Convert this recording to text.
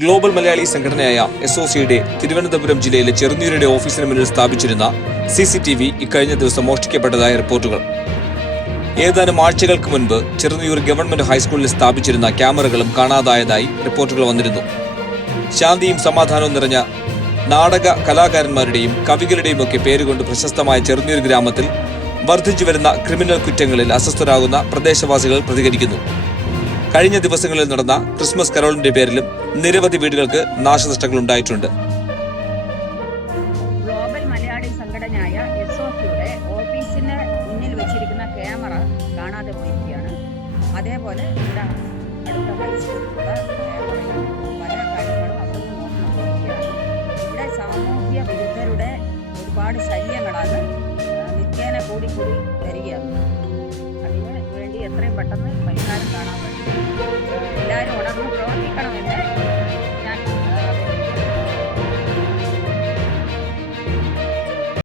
Global Malayali സംഘടനയായ S O സിയുടെ തിരുവനന്തപുരം ജില്ലയിലെ ചെറുനീരയുടെ ഓഫീസിന് മുന്നിൽ സ്ഥാപിച്ചിരുന്ന സി സി ടി വി ഇക്കഴിഞ്ഞ ദിവസം മോഷ്ടിക്കപ്പെട്ടതായ റിപ്പോർട്ടുകൾ. ഏതാനും ആഴ്ചകൾക്ക് മുൻപ് ചെറുനീർ ഗവൺമെന്റ് ഹൈസ്കൂളിൽ സ്ഥാപിച്ചിരുന്ന ക്യാമറകളും കാണാതായതായി റിപ്പോർട്ടുകൾ വന്നിരുന്നു. ശാന്തിയും സമാധാനവും നിറഞ്ഞ നാടക കലാകാരന്മാരുടെയും കവികളുടെയും ഒക്കെ പേരുകൊണ്ട് പ്രശസ്തമായ ചെറുനീർ ഗ്രാമത്തിൽ വർദ്ധിച്ചു വരുന്ന ക്രിമിനൽ കുറ്റങ്ങളിൽ അസ്വസ്ഥരാകുന്ന പ്രദേശവാസികൾ പ്രതികരിക്കുന്നു. കഴിഞ്ഞ ദിവസങ്ങളിൽ നടന്ന ക്രിസ്മസ് കരോളിന്റെ പേരിലും നിരവധി വീടുകൾക്ക് നാശനഷ്ടങ്ങൾ ഉണ്ടായിട്ടുണ്ട്. ഗ്ലോബൽ മലയാളി സംഘടനയായ എസ് ഒയുടെ ഓഫീസിന് മുന്നിൽ വെച്ചിരിക്കുന്ന ക്യാമറ കാണാതെ പോയിരിക്കുകയാണ്. അതേപോലെ ഇവിടെ അടുത്ത ഹൈസ്കൂളിലുള്ള പല കാര്യങ്ങളും അവിടെ നിന്ന് നോക്കാൻ പോവുകയാണ് ഇവിടെ സാമൂഹ്യ വിരുദ്ധരുടെ ഒരുപാട് ശല്യങ്ങളാണ് നിത്യേന കൂടി കൂടി വരികയാണ്. അതിന് വേണ്ടി എത്രയും പെട്ടെന്ന് പരിഹാരം കാണാൻ പറ്റും